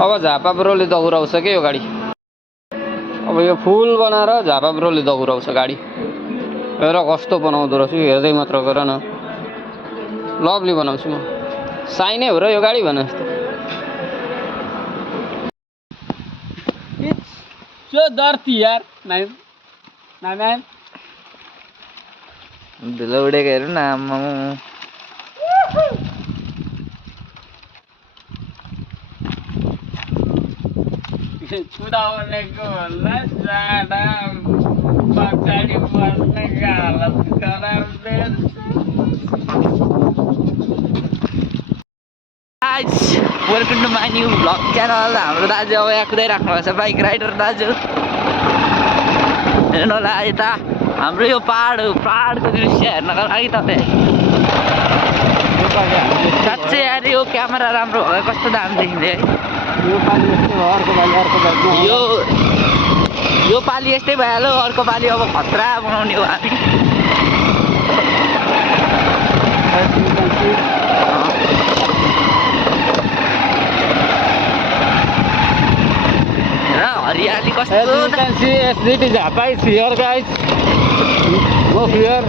अब झापा ब्रोले दगुराउँछ के यो गाडी अब यो फुल बनाएर झापा ब्रोले दगुराउँछ गाडी हेर कस्तो बनाउँदो रहेछु हेर्दै मात्र गर न लभली बनाउँछु म साइनै हो र यो गाडी भने जस्तो डरती यार नाइ धुलो उडेको हेर्नु न आम्मा चुडाउनेको भन्दा जाडा पछाडि बस्नेको हालत गराउँदै welcome to my new vlog channel हाम्रो दाजु अब यहाँ कुदाइराख्नु भएको छ बाइक राइडर दाजु हेर्नु होला यता हाम्रो यो पहाडको दृश्य हेर्नको लागि तपाईँ साँच्चै यार यो क्यामेरा राम्रो भयो कस्तो दाम देखिँदै है यो पालि यस्तै भइहाल्यो अर्को पालि अब खतरा बनाउने हो हामी हरियाली कस्तो SGT Zappa is here guys no fear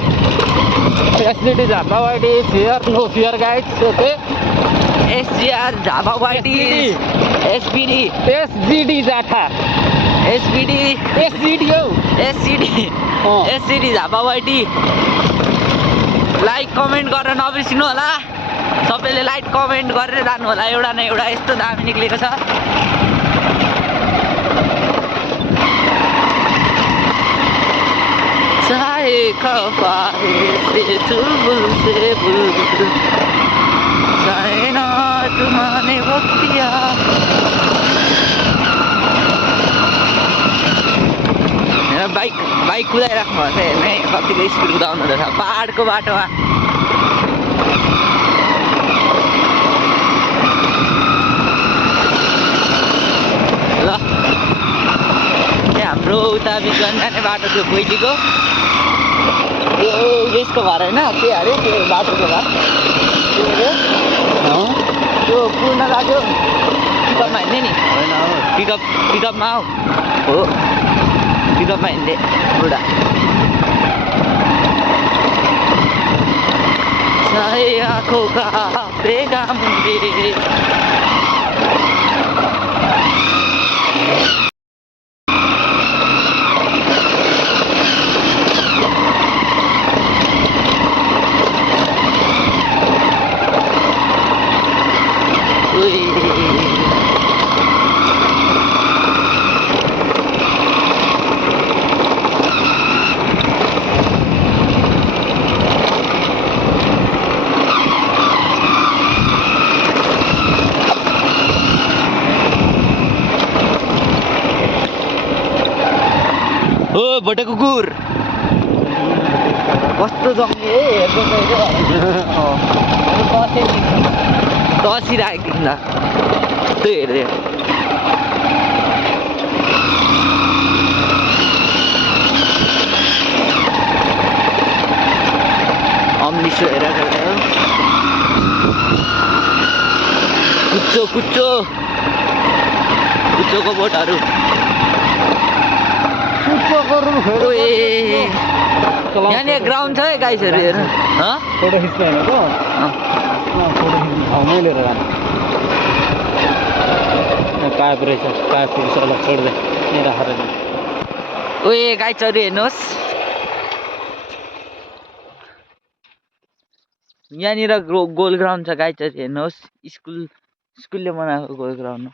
SGT Zappa YT is here no fear guys okay SGR Zappa YT SGD Zappa SGD Zappa YT like comment गरेर नबिर्सिनु होला सबैले लाइक कमेन्ट गरेर जानु होला एउटा न एउटा यस्तो दामी निक्लेको छ चाहे खफाए से चुलबुल से बुलबुल चाहे ना तुम्हारे वक्तिया बाइक कुदाइराख्नु भएको छ हेर्ने कतिको स्पिड कुदाउनु हुँदैछ पहाडको बाटोमा ल हाम्रो उता बिजन जाने बाटो थियो पहिलेको यो यसको घर होइन के अरे त्यो बाटोको घर त्यो पूर्ण लाग्यो पिकअपमा हिँड्ने नि होइन पिकअपमा हो पिकअपमा हिँड्ने बुढा आँखों का बेगा मुझे बटे कुकुर कस्तो जङ्गी तसिरहेको देखिँदा त्यो हेर्दै अम्लिसो हेरेर कुच्चोको बोटहरू यहाँनिर ग्राउन्ड छ है गाइसहरू हेर्नु फोटो खिच्नु भनेको ठाउँमै लिएर जानु पाइप रहेछ पाइपहरू अलग छोड्दै यहीँ राखेर ओए गाई चरी हेर्नुहोस् यहाँनिर गोल ग्राउन्ड छ गाई चरी हेर्नुहोस् स्कुलले बनाएको गोल ग्राउन्ड हो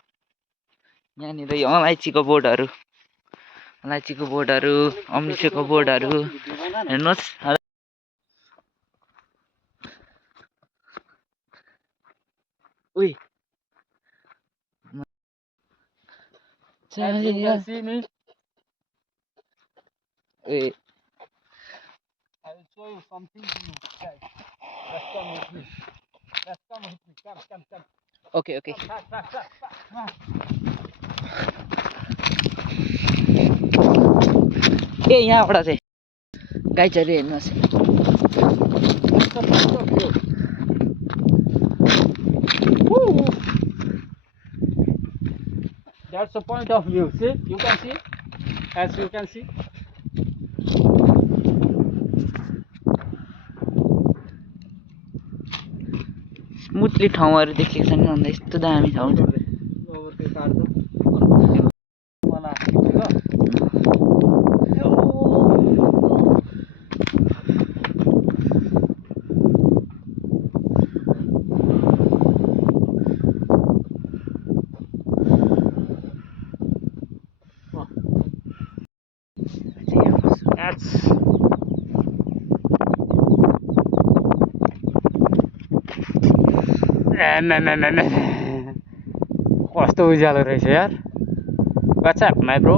यहाँनिर अलैँचीको बोटहरू अम्लिसोको बोटहरू हेर्नुहोस् उही ओके ए यहाँबाट चाहिँ गाई चरी हेर्नुहोस् That's the point of view. See, you can see, as you can see. Smoothly ठाउँहरू देखेको छैन भन्दा यस्तो दामी ठाउँ छ अब त्यो काट्छ कस्तो उज्यालो रहेछ यार What's up, my bro?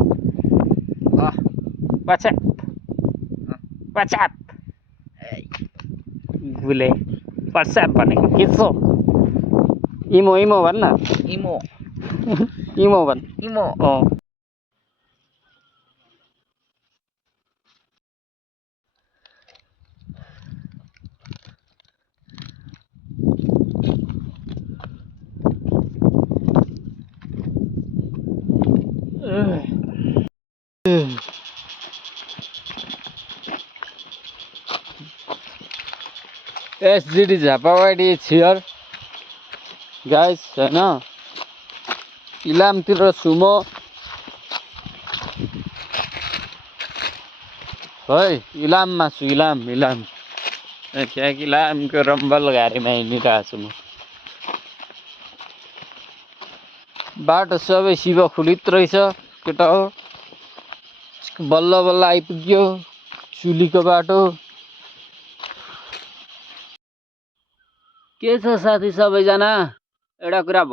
What's up? What's up? गुले What's up भनेको के छ इमो इमो भन्न इमो इमो भन् इमो SGD झापावाडी here guys हैन इलामतिर सुमो है इलाममा छु इलाम क्या कि इलामको रम्बल गाडीमा हिँडिरहेको छु म बाटो सबै शिव खुलित रहेछ केटा हो बल्ल बल्ल आइपुग्यो चुलीको बाटो के छ साथी सबैजना एउटा कुरा